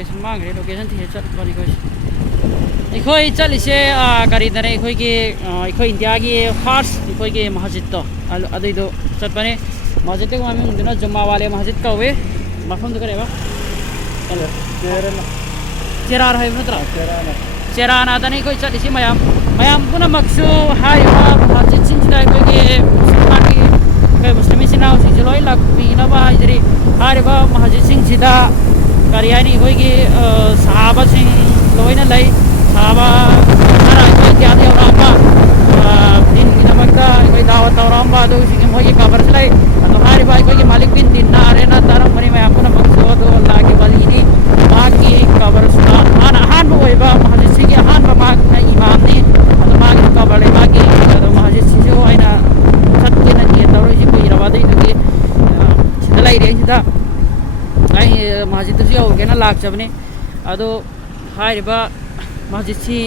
location मांगरे location थी चटपनी कोई चलिसे गारीदने अखोई इंडिया की फर्स्ट अखोई मस्जिद तो अदुइदो चटपनी मस्जिद को ममिंगदुना जुम्मा वाले मस्जिद कौवे मफम करेबा चेरार है नत्र चेराना दने कोई चलिसे मयाम पुनमक्सु हारिबा मस्जिद सिंसिदा अखोई मुस्लिम सिनाव सिंसे लोई लाक्पिनबा हाइजरी हारिबा मस्जिद सिंसिदा करी हाइनी अखोई साहाबा सिंह लोइना लै साहबा खरा अखोई त्यादि औरांबा दिन गिनमक्का अखोई दावत औरांबा अदु सिंगे मोगी कबर सलै अदु हारिबा अखोई मालिक बिन दिन ना अरेना तारम मनी मयाम पुनमक्सु अदु अल्लाह के वलीनी मागी कबर सुना हान ओइबा मस्जिद सिंगे हान बा माग इमाम ने अदु मागी कबर ले मागी अदु मस्जिद सिंगे आइना सत्के नके तौरसि कुइरबा दैदुगे सिदा लै रे सिदा आई मस्जिद से होगेना लाक्चबने अदु हारिबा मस्जिद से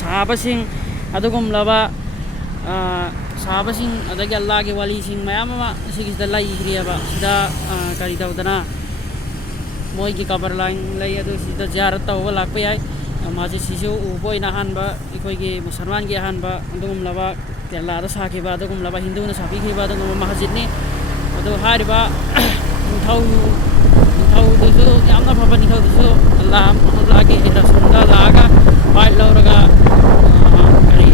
साहबासिंग अदुगुमलबा साहबासिंग अदगी अल्लाह के वलीसिंग मयाम अमा सिगिसदा लैग्रियबा सिदा करी तौदना मोई की कबर लाइन लै अदु सिदा जियारत तौबा लाक्पा याय मस्जिद सिसु उबोइना हानबा अखोई मुसलमान की हानबा अदुगुमलबा केरलादा साखिबा अदुगुमलबा हिंदूना साखिबा अदुगुम मस्जिद ने अदु हारिबा निथौदुसु यामना फबा निथौदुसु अल्लाह के रसूलदा लागा बाइट लौरगा करी